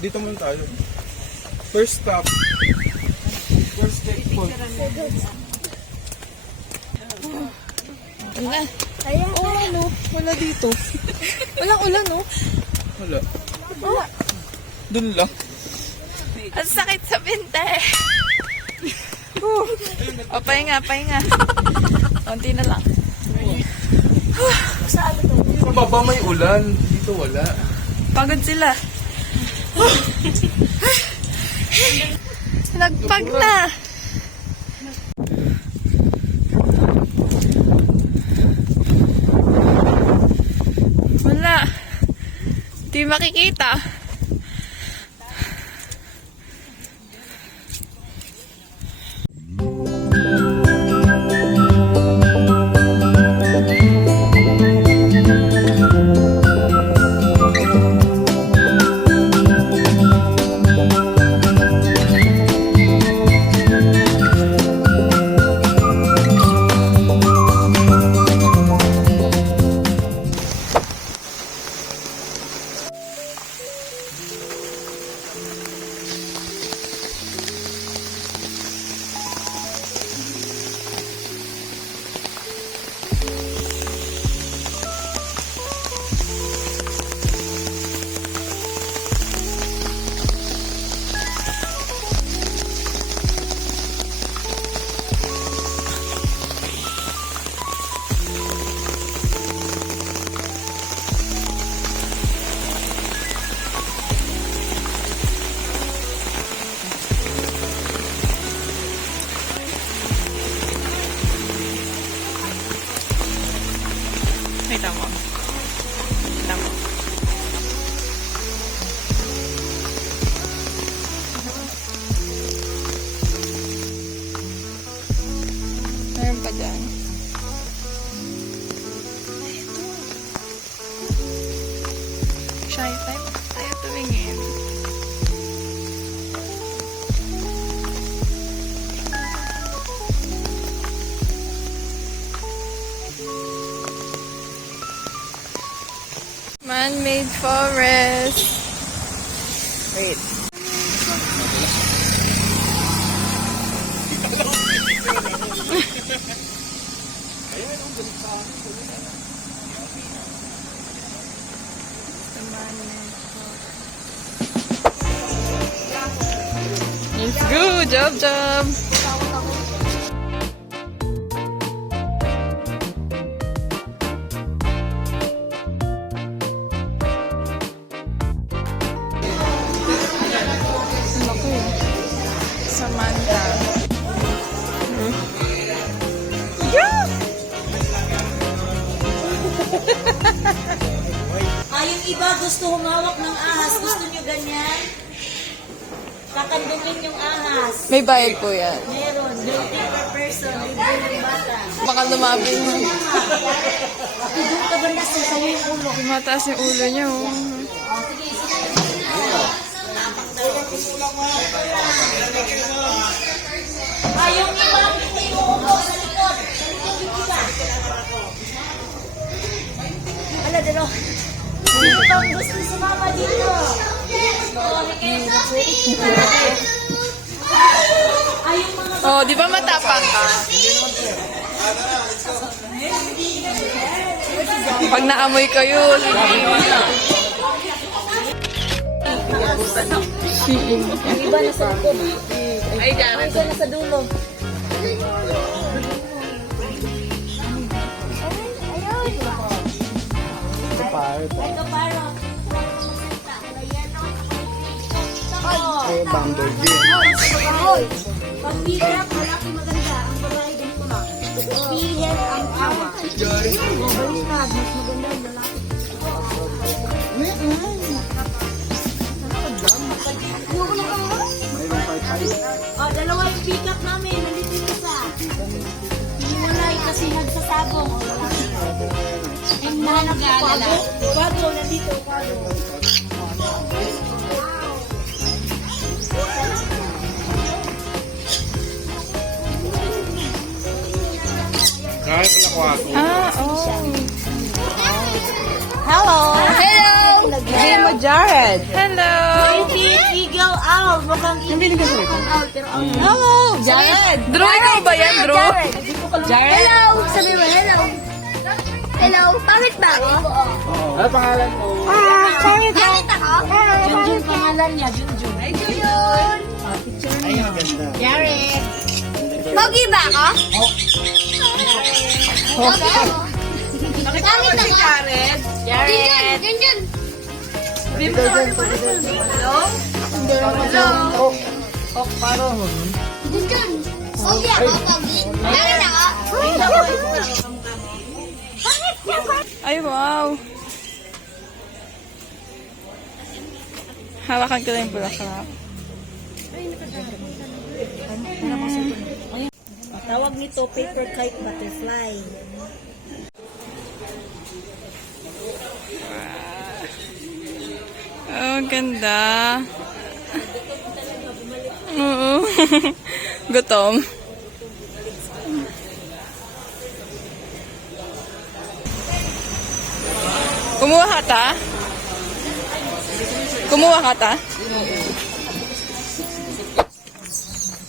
Dito muna tayo. First stop. First checkpoint. Wala. Ayan. Oo, ano? Wala dito. Walang ulan, no? Wala. Oh. Dun lang. Ang sakit sa binte. O, pahinga, pahinga. Konti na lang. Sa baba may ulan. Dito wala. Pagod sila. Nagpag na. Wala. Di makikita. Kita mo. Kita mo. Meron pa dyan. Ito. Shy type. Ayaw tumingin. Man-made forest. Wait. Let's go! Job, job! Samantha. Yeah! Yung iba gusto humawak ng ahas. Gusto nyo ganyan? Kakandungin yung ahas. May bayad po yan. Meron. 20 per person. Libre ng bata. Baka lumabi mo. Doon ka ba nasa sa'yo yung ulo? Mataas yung ulo niya. Oh. Yung iba, hindi yung ulo sa likod. Sa likod yung iba. Wala, dalo. Sino bang gusto sumama dito? Okay, kayo sa Oh, di ba matapang ka? Pag naamoy kayo, Iba na sa likod. Ay, Isa na sa dulo. Ay, kaparo. Ay, bundle din. Hoy! Pag bihirap, malaki maganda. Ang babae ganito na. Bihir ang awa. Baliktad, mas maganda ang lalaki. Oh, dalawa yung pick-up namin. Nandito yung isa. Hiwalay kasi nagsasabong. O, lalaki. Ang nahanap ko, Quadro. Quadro, nandito. Quadro. Kahit pala ko ako. Hello! Hello! bigyan mo Jared. Hello! Baby Eagle Owl. Mukhang eagle ang owl. Pero owl. Hello! Jared! Drew, ikaw ba yan, Drew? Jared? Hello! Sabi mo, hello! Hello! Pangit ba ako? Ano pangalan mo? Pangit ako? Junjun pangalan niya, Junjun. Ay, Junjun! Ay, maganda. Jared! Pogi ba ako? Pogi ako. Pangit ako si Jared. Jared! Junjun! Hello? Hello? Junjun! Pogi ako, Pogi. Pangit ako? Ay, wow! Hawakan ko lang yung bulaklak. Tawag nito paper kite butterfly. Oh, ganda. Oo. Gutom. Kumuha ka ta? Kumuha ka ta?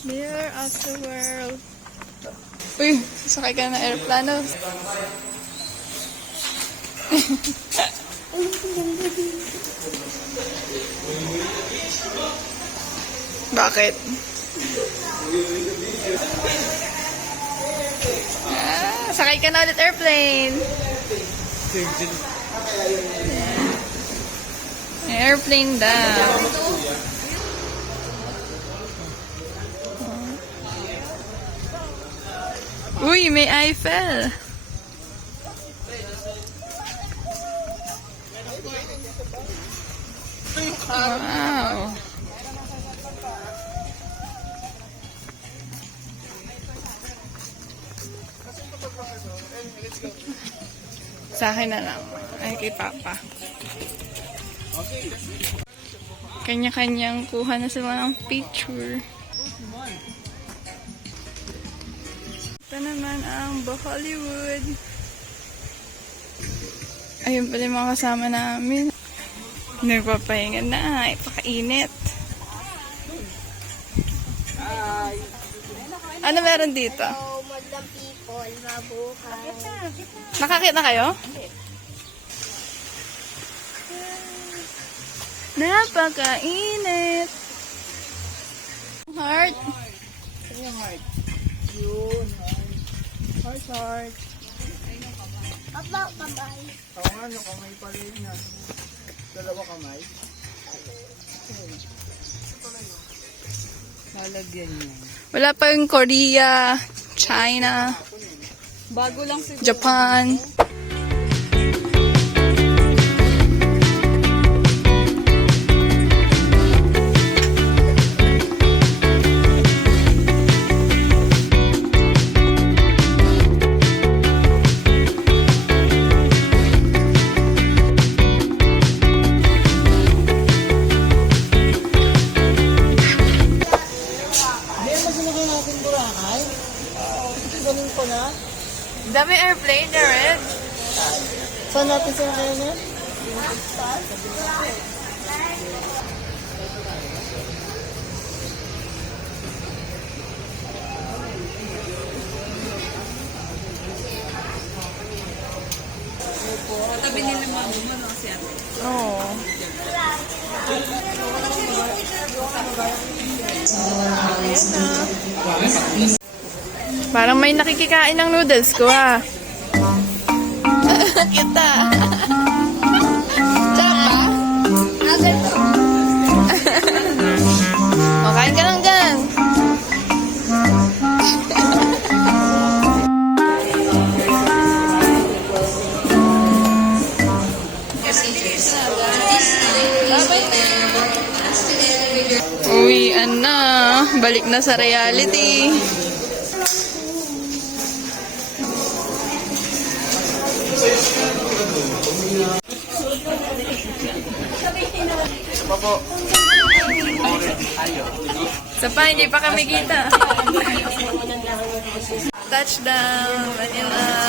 Mirror of the world. Uy, sakay ka na aeroplano. Bakit? Sakay ka na ulit airplane. Airplane daw. Uy, may Eiffel. Wow. Sa akin na lang. Ay, kay Papa. Kanya-kanyang kuha na sila ng picture. Ito naman ang Hollywood. Ayun pala yung mga kasama namin. Nagpapahinga na. Ipakainit. Ano meron dito? So, magdang people, mabuhay. Nakakita na kayo? Napakainit. Heart. Yun. Heart. Papa, kamay. Oo nga, yung kamay pala yun yan. Dalawa kamay. Lalagyan niya. Wala pa yung Korea, China, Bago lang siguro. Japan. Dami airplane, Jared. Saan natin sila kayo na? Oo. Ayan na. Parang may nakikikain ng noodles ko, ah. Kita. Sarap ba? O, kain ka lang dyan. Uwian na. Balik na sa reality. Sa pa, hindi pa kami kita. Touchdown. Manila.